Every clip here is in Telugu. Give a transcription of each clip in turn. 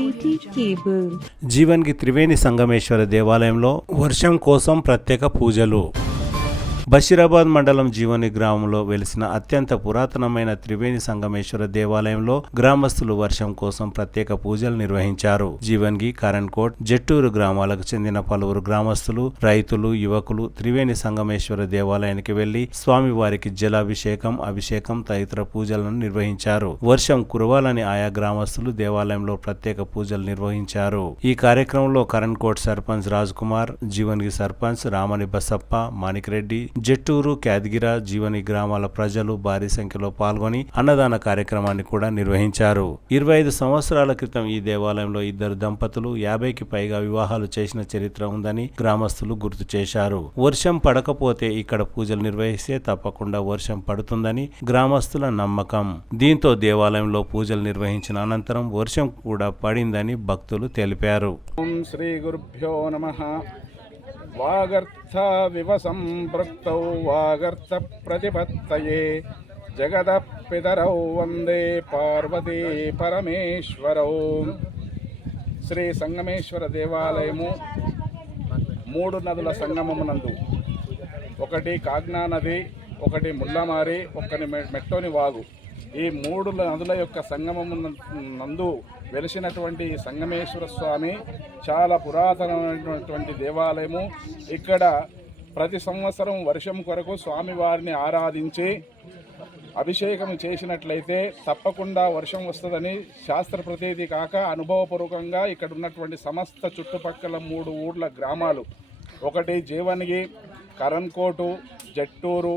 City cable. జీవన్గి త్రివేణి సంగమేశ్వర దేవాలయంలో వర్షం కోసం ప్రత్యేక పూజలు. బషీరాబాద్ మండలం జీవని గ్రామంలో వెలిసిన అత్యంత పురాతనమైన త్రివేణి సంగమేశ్వర దేవాలయంలో గ్రామస్తులు వర్షం కోసం ప్రత్యేక పూజలు నిర్వహించారు. జీవన్గి, కరణ్కోట్, జట్టూరు గ్రామాలకు చెందిన పలువురు గ్రామస్తులు, రైతులు, యువకులు త్రివేణి సంగమేశ్వర దేవాలయానికి వెళ్లి స్వామివారికి జలాభిషేకం, అభిషేకం తదితర పూజలను నిర్వహించారు. వర్షం కురవాలని ఆయా గ్రామస్తులు దేవాలయంలో ప్రత్యేక పూజలు నిర్వహించారు. ఈ కార్యక్రమంలో కరణ్కోట్ సర్పంచ్ రాజ్ కుమార్, జీవన్గి సర్పంచ్ రామని బసప్ప, మాణిక్ రెడ్డి, జట్టూరు, క్యాద్గిర, జీవని గ్రామాల ప్రజలు భారీ సంఖ్యలో పాల్గొని అన్నదాన కార్యక్రమాన్ని కూడా నిర్వహించారు. 25 సంవత్సరాల క్రితం ఈ దేవాలయంలో ఇద్దరు దంపతులు 50కి పైగా వివాహాలు చేసిన చరిత్ర ఉందని గ్రామస్తులు గుర్తు చేశారు. వర్షం పడకపోతే ఇక్కడ పూజలు నిర్వహిస్తే తప్పకుండా వర్షం పడుతుందని గ్రామస్తుల నమ్మకం. దీంతో దేవాలయంలో పూజలు నిర్వహించిన అనంతరం వర్షం కూడా పడిందని భక్తులు తెలిపారు. ఓం శ్రీ గురుభ్యో నమః. వాగర్థ వివసంపృక్తౌ వాగర్థ ప్రతిపత్తయే జగద పితరౌ వందే పార్వతీ పరమేశ్వరౌ. శ్రీ సంగమేశ్వర దేవాలయము 3 నదుల సంగమమునందు, ఒకటి కాగ్నా నది, ఒకటి ముల్లమారి, ఒకటి మెట్టోని వాగు, ఈ 3 నదుల యొక్క సంగమము నందు వెలిసినటువంటి సంగమేశ్వర స్వామి చాలా పురాతనమైనటువంటి దేవాలయము. ఇక్కడ ప్రతి సంవత్సరం వర్షం కొరకు స్వామివారిని ఆరాధించి అభిషేకం చేసినట్లయితే తప్పకుండా వర్షం వస్తుందని శాస్త్ర ప్రతీతి కాక అనుభవపూర్వకంగా ఇక్కడ ఉన్నటువంటి సమస్త చుట్టుపక్కల 3 ఊర్ల గ్రామాలు, ఒకటి జీవన్గి, కరణ్కోటు, జట్టూరు,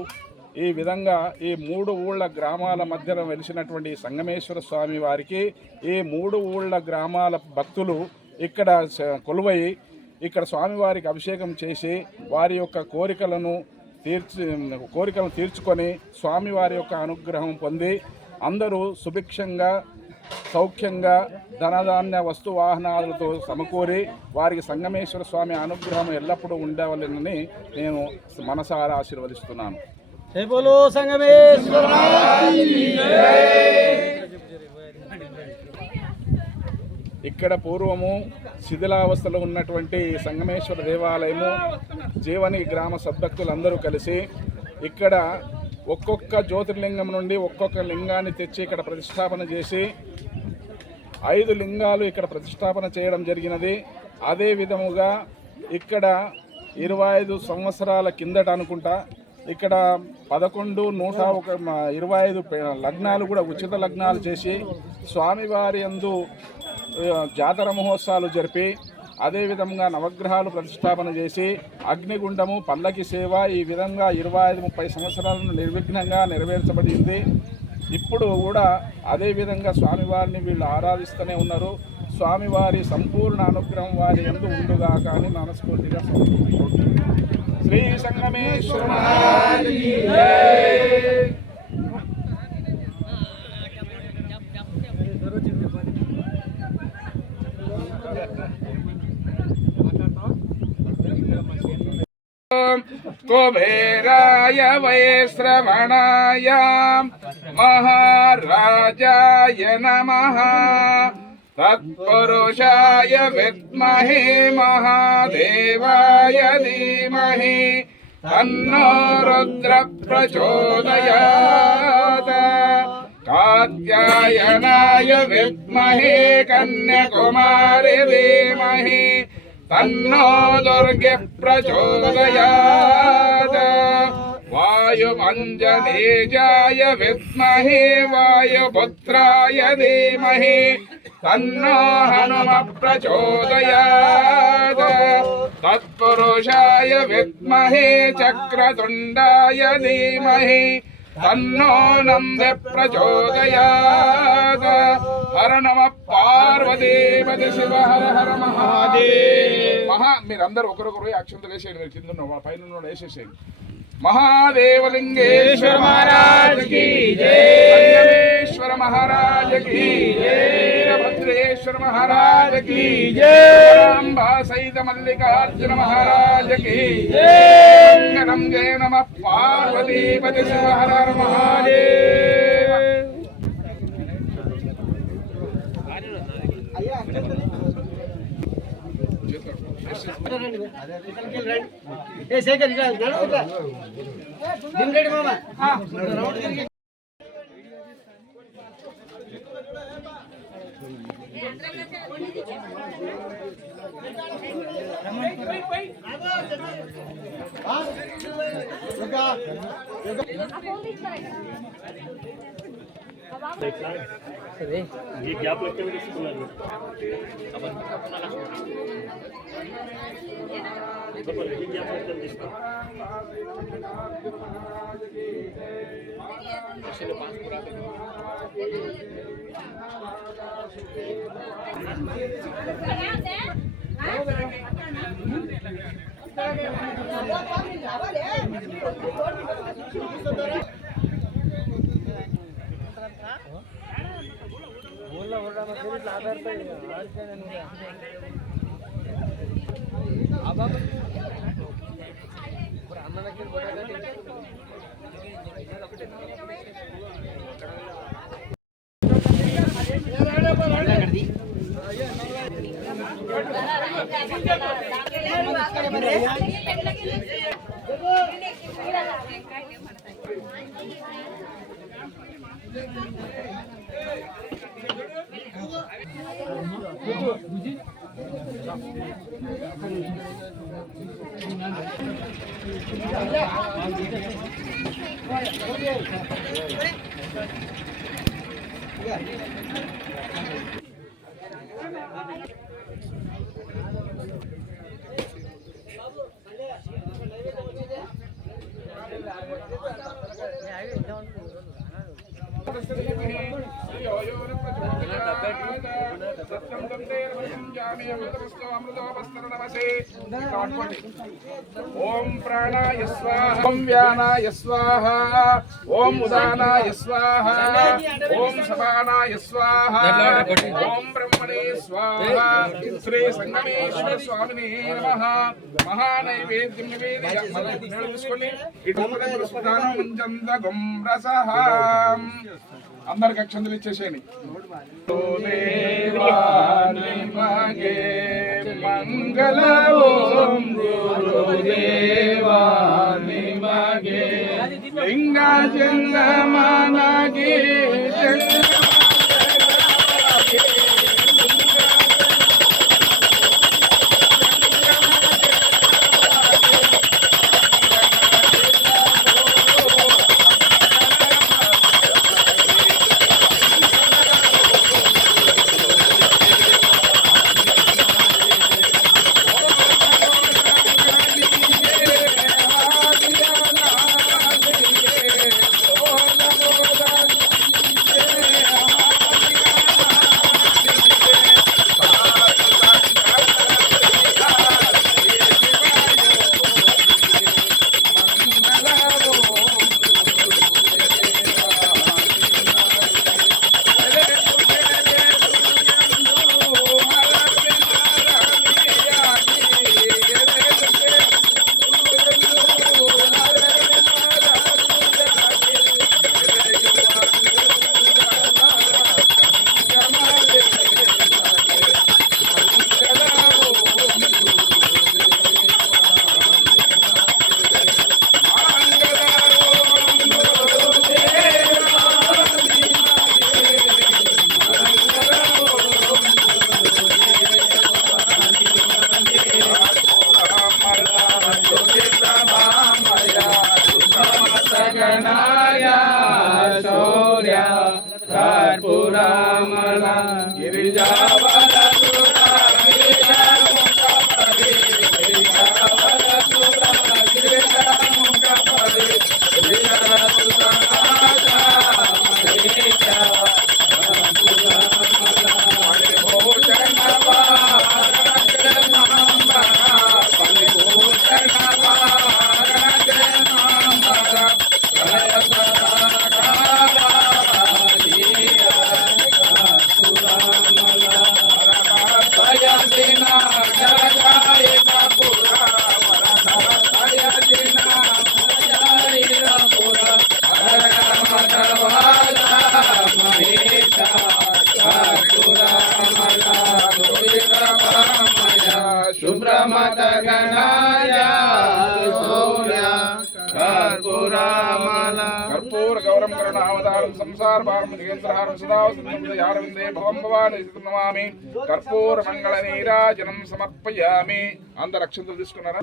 ఈ విధంగా ఈ 3 ఊళ్ళ గ్రామాల మధ్యన వెలిసినటువంటి సంగమేశ్వర స్వామి వారికి ఈ 3 ఊళ్ళ గ్రామాల భక్తులు ఇక్కడ కొలువై ఇక్కడ స్వామివారికి అభిషేకం చేసి వారి యొక్క కోరికలను తీర్చుకొని స్వామివారి యొక్క అనుగ్రహం పొంది అందరూ సుభిక్షంగా, సౌఖ్యంగా, ధనధాన్య వస్తు వాహనాలతో సమకూరి వారికి సంగమేశ్వర స్వామి అనుగ్రహం ఎల్లప్పుడూ ఉండవాలని నేను మనసారా ఆశీర్వదిస్తున్నాను. ఇక్కడ పూర్వము శిథిలావస్థలో ఉన్నటువంటి సంగమేశ్వర దేవాలయము జీవని గ్రామ సద్భక్తులందరూ కలిసి ఇక్కడ ఒక్కొక్క జ్యోతిర్లింగం నుండి ఒక్కొక్క లింగాన్ని తెచ్చి ఇక్కడ ప్రతిష్టాపన చేసి 5 లింగాలు ఇక్కడ ప్రతిష్టాపన చేయడం జరిగినది. అదే విధముగా ఇక్కడ 25 సంవత్సరాల కిందట అనుకుంటా ఇక్కడ 11,125 లగ్నాలు కూడా ఉచిత లగ్నాలు చేసి స్వామివారి యందు జాతర మహోత్సవాలు జరిపి అదేవిధంగా నవగ్రహాలు ప్రతిష్టాపన చేసి అగ్నిగుండము, పల్లకి సేవ, ఈ విధంగా 25-30 సంవత్సరాలను నిర్విఘ్నంగా నెరవేర్చబడింది. ఇప్పుడు కూడా అదేవిధంగా స్వామివారిని వీళ్ళు ఆరాధిస్తూనే ఉన్నారు. స్వామివారి సంపూర్ణ అనుగ్రహం వారి యందు ఉండుగా కానీ మనస్ఫూర్తిగా శ్రీ సంగమేశ్వర మహారాజ్ కీ జై. కుబేరాయ వైశ్రవణాయ మహారాజాయ నమః. తత్పురుషాయ విద్మహే మహాదేవాయ ధీమహి తన్నో రుద్ర ప్రచోదయాత్. కాత్యాయనాయ విద్మహే కన్యాకుమారి ధీమహి తన్నో దుర్గే ప్రచోదయాత్. వాయుమంజనేజాయ విద్మహే వాయుపుత్రాయ ధీమహి తన్నో హనుమ ప్రచోదయాత్. తత్పురుషాయ విద్మహే చక్రతుండాయ ధీమహి తన్నో నంది ప్రచోదయాత్. హర నమ పార్వతీపతి శివ హర హర మహాదేవ్. మీరందరూ ఒకరొకరు అక్షంతలు వేసేయండి. మీరు కింద పైన వేసేసేయండి. महादेवलिंगेश्वर महाराज की जय, संगमेश्वर महाराज की जय, वीरभद्रेश्वर महाराज की जय, अंबा सहित मल्लिकार्जुन महाराज की जय। जय नमः पार्वतीपति शिव हर हर महादेव। ये गैप लगते हुए ఓం ప్రాణాయ స్వాహ, ఓం వ్యానాయ స్వాహ, ఓం ఉదానాయ స్వాహ, ఓం సమానాయ స్వాహ, ఓం బ్రహ్మణే స్వాహ. శ్రీ సంగమేశ్వర స్వామినే నమః. మహానైవేద్యం నివేదయ తీసుకొని ఇటు ముంజంద గుమ్రసః. అందరికి అక్షంతలు ఇచ్చేసేయండి. నిమగే మంగళ ఓం గురుదేవా నిమగే లింగ జంగమనగే సుబ్రహ్మణ్య సూర్య కర్పూరమాల కర్పూర గౌరం కరుణావతారం సంసార భారం కేంద్రహారం సదావసందే భవం భవాని నమామి కర్పూర మంగళ నీరాజనం సమర్పయామి. అందరు అక్షంతలు తీసుకున్నారా?